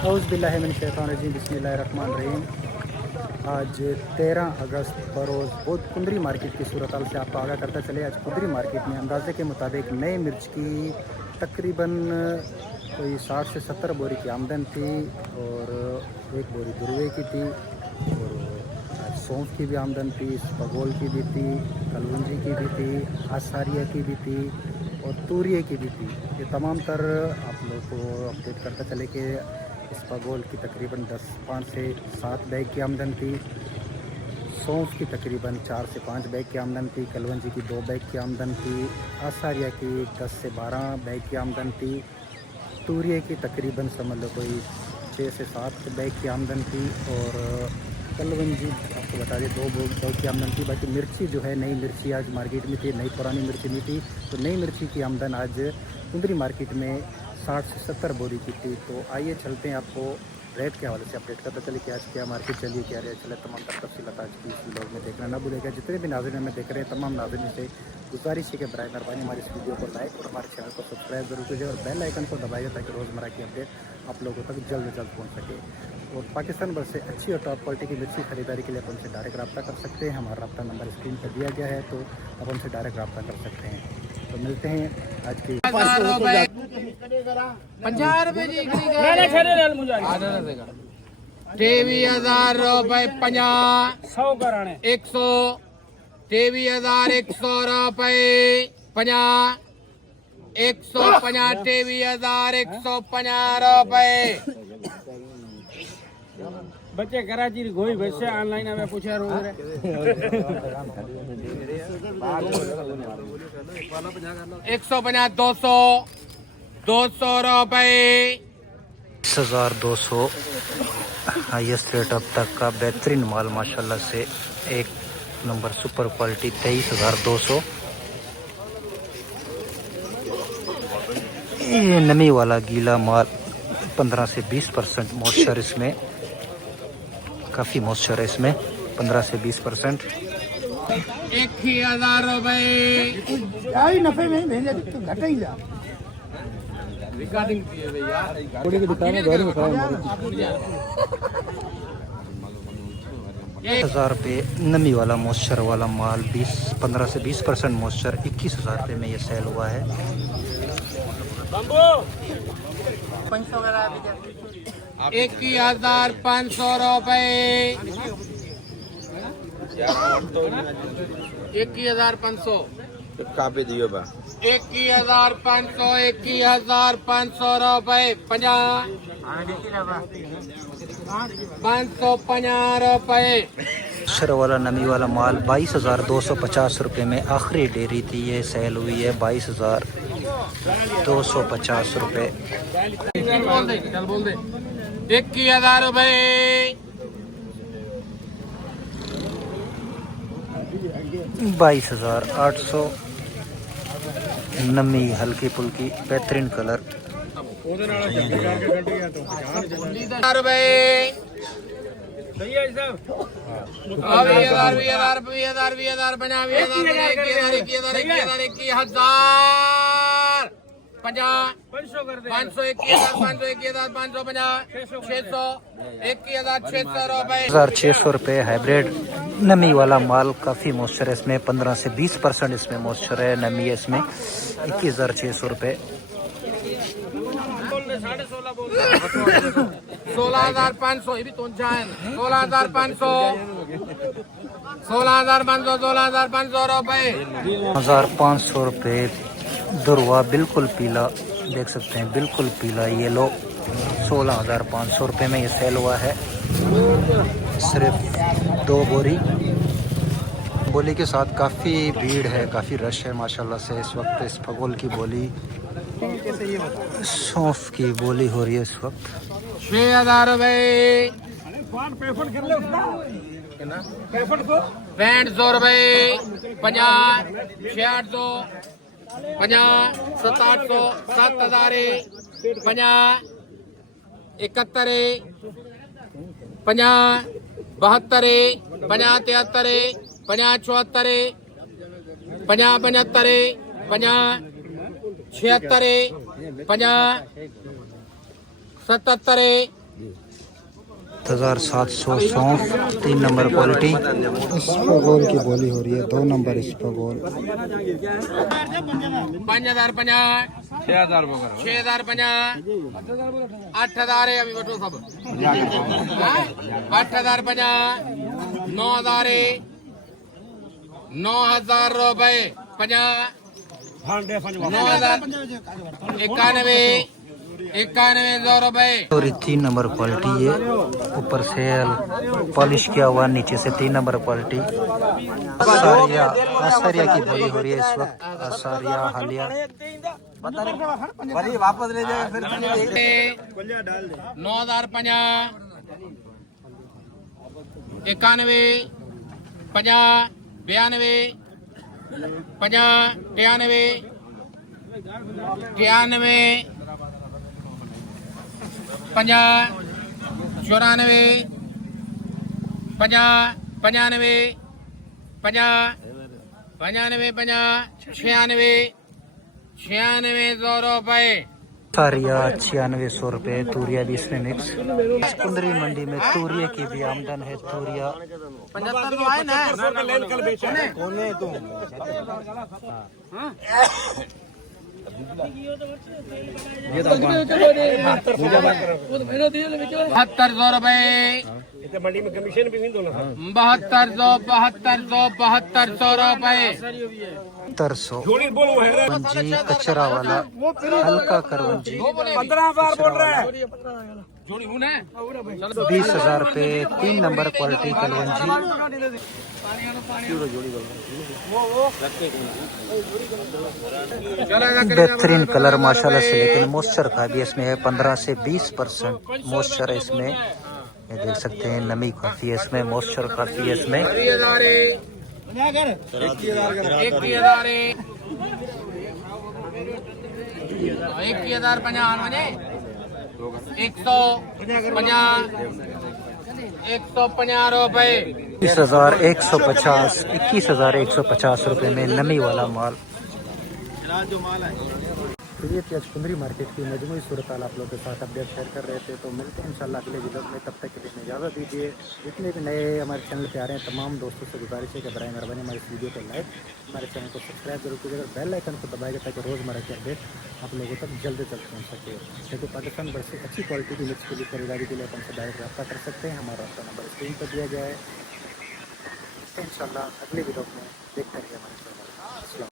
औज़ुबिल्लाहिमिनश्शैतानिर्रजीम बिस्मिल्लाहिर्रहमानिर्रहीम। आज 13 अगस्त बरोज़ बहुत कुंदरी मार्केट की सूरत हाल से आपको आगाह करता चले। आज कुंदरी मार्केट में अंदाजे के मुताबिक नए मिर्च की तकरीबन कोई 60 से 70 बोरी की आमदन थी और एक बोरी दुर्वे की थी। और आज सौंफ की भी आमदन थी, बगोल की भी थी, कलवंजी की भी थी, आसारिया की भी थी और तूरिये की भी थी। ये तमाम तर आप लोगों को अपडेट करता चले कि इसबगोल की तकरीबन 5 से 7 बैग की आमदन थी, सौंफ की तकरीबन 4 से 5 बैग की आमदन थी, कलवंजी की 2 बैग की आमदन थी, आसारिया की 10 से 12 बैग की आमदन थी, तूरिये की तकरीबन समझ लो कोई 6 से 7 बैग की आमदन थी और कलवंजी आपको बता दें 2 बैग की आमदन थी। बाकी मिर्ची जो है नई मिर्ची आज मार्केट में थी, नई पुरानी मिर्ची नहीं थी, तो नई मिर्ची की आमदन आज कुंदरी मार्केट में 60 से 70 बोरी की थी। तो आइए चलते हैं, आपको रेट के हवाले से अपडेट करता चले कि आज क्या मार्केट चलिए, क्या रेट चले, तमाम तफसीलात आज की इस व्लॉग में देखना ना भूलेगा। जितने भी नाज़रीन हमें देख रहे हैं तमाम नाज़रीन से गुजारिश है कि बराए मेहरबानी हमारे इस वीडियो को लाइक और हमारे चैनल को सब्सक्राइब जरूर कीजिए और बेल आइकन को दबाइए ताकि रोज़मर्रा की अपडेट आप लोगों तक जल्द से जल्द पहुँच सके। और पाकिस्तान भर से अच्छी और टॉप क्वालिटी की मिर्ची खरीदारी के लिए आप उनसे डायरेक्ट रब्ता कर सकते हैं। हमारा रब्ता नंबर स्क्रीन पर दिया गया है, तो आप उनसे डायरेक्ट रब्ता कर सकते हैं। तो मिलते हैं आज की 50 रुपए तेवी हजार रुपए 50 100 23,100 रुपए 50 150 23,150 रुपए। बच्चे कराची गोई बच्चे ऑनलाइन हमें पूछा रो रहे 150 200 रुपए 2200 हाईएस्ट रेट अब तक का बेहतरीन माल माशाल्लाह से एक नंबर सुपर क्वालिटी 23,200। ये नमी वाला गीला माल 15 से 20% मॉइस्चर, इसमें काफ़ी मॉइस्चर है, इसमें 15 से 20%। 1,000 रुपए नफे में भेजे तो घटे ही जा रिकॉर्डिंग की है भैया 1000 रुपये नमी वाला मॉइस्चर वाला माल 15 से 20% मॉइस्चर 21,000 रुपये में ये सेल हुआ है। 1,500 रुपए 1,500 कापे दियो बा 1,500 1,500 रुपए 50 550 रुपए। शर वाला नमी वाला माल 22,250 रुपये में आखिरी डेरी थी, ये सेल हुई है 22,250 रुपये। चल बोल दे 21,000 रुपए 22,800 नमी हल्की फुल्की बेहतरीन कलर। रुपए 20,000 600 रुपये हाइब्रिड नमी वाला माल काफ़ी मॉइस्चर है, इसमें 15 से 20% इसमें मॉइस्चर है, नमी है इसमें 21,600 रुपये। 16,500 ये भी तो 16,500 16,500 रुपए 1,500 रुपये दुर्वा बिल्कुल पीला, देख सकते हैं बिल्कुल पीला येलो 16,500 रुपये में ये सेल हुआ है। सिर्फ 2 बोली के साथ काफ़ी भीड़ है, काफ़ी रश है माशाल्लाह से इस वक्त। इस फगोल की बोली, सौंफ की बोली हो रही है इस वक्त। 6,000 रुपए 65 रुपए 50 6,800 50 7,800 7,000 50 71 50 72 50 73 50 74 50 75 50 76 50 77 1700 सौंफ 3 नंबर क्वालिटी। स्पगोल की बोली हो रही है 2 नंबर स्पगोल। 5050 6050 8000 है अभी बैठो सब 8050 9000 9000 रुपए 50 9000 91 रुपए। और 3 नंबर क्वालिटी है, ऊपर से पॉलिश किया हुआ, नीचे से 3 नंबर क्वालिटी। आसारिया की बोली हो रही है इस वक्त। आसारिया हालिया वापस ले जाए फिर 9050 91 50 92 50 93 93 50 94 50 95 50 95 50 96 96 रुपए। सारिया 9600 रुपये। तूरिया भी इसमें मिक्स। कुंदरी मंडी में तूरिया की भी आमदन है। तूरिया 75 आए ना बहत्तर सौ रुपए। मंडी में कमीशन भी नहीं दोनों 7200 रुपए। 7300 करवंजी कचरा वाला हल्का करवंजी 15 बार बोल रहा है। 20,000 रुपये 3 नंबर क्वालिटी करवंजी। बेहतरीन कलर माशाल्लाह से, लेकिन मॉइस्चर का भी इसमें है 15 से 20% मॉइस्चर है इसमें। ये देख सकते हैं नमी काफी है इसमें, मॉइस्चर काफी है इसमें। 150 रुपए। 21,150 रुपये में नमी वाला माल। तो ये थी आज कुंदरी मार्केट की मजमूई सूरत हाल आप लोगों के साथ अपडेट शेयर कर रहे थे। तो मिलते हैं इंशाल्लाह अगले वीडियो में, तब तक के लिए इजाज़त दीजिए। जितने भी नए हमारे चैनल पे आ रहे हैं तमाम दोस्तों से गुजारिश है कि बराए मेहरबानी हमारे इस वीडियो को लाइक, हमारे चैनल को सब्सक्राइब जरूर कीजिएगा, बेल आइकन को दबाएगा ताकि रोज़मर्रा के अपडेट आप लोगों तक जल्द से जल्द पहुँच सके। क्योंकि पाकिस्तान भर से अच्छी क्वालिटी की मिर्च की भी खरीदारी के लिए अपन से डायरेक्ट रब्ता कर सकते हैं। हमारा रब्ता नंबर स्क्रीन पर दिया गया है। इंशाल्लाह अगले वीडियो में देखते रहिए हमारे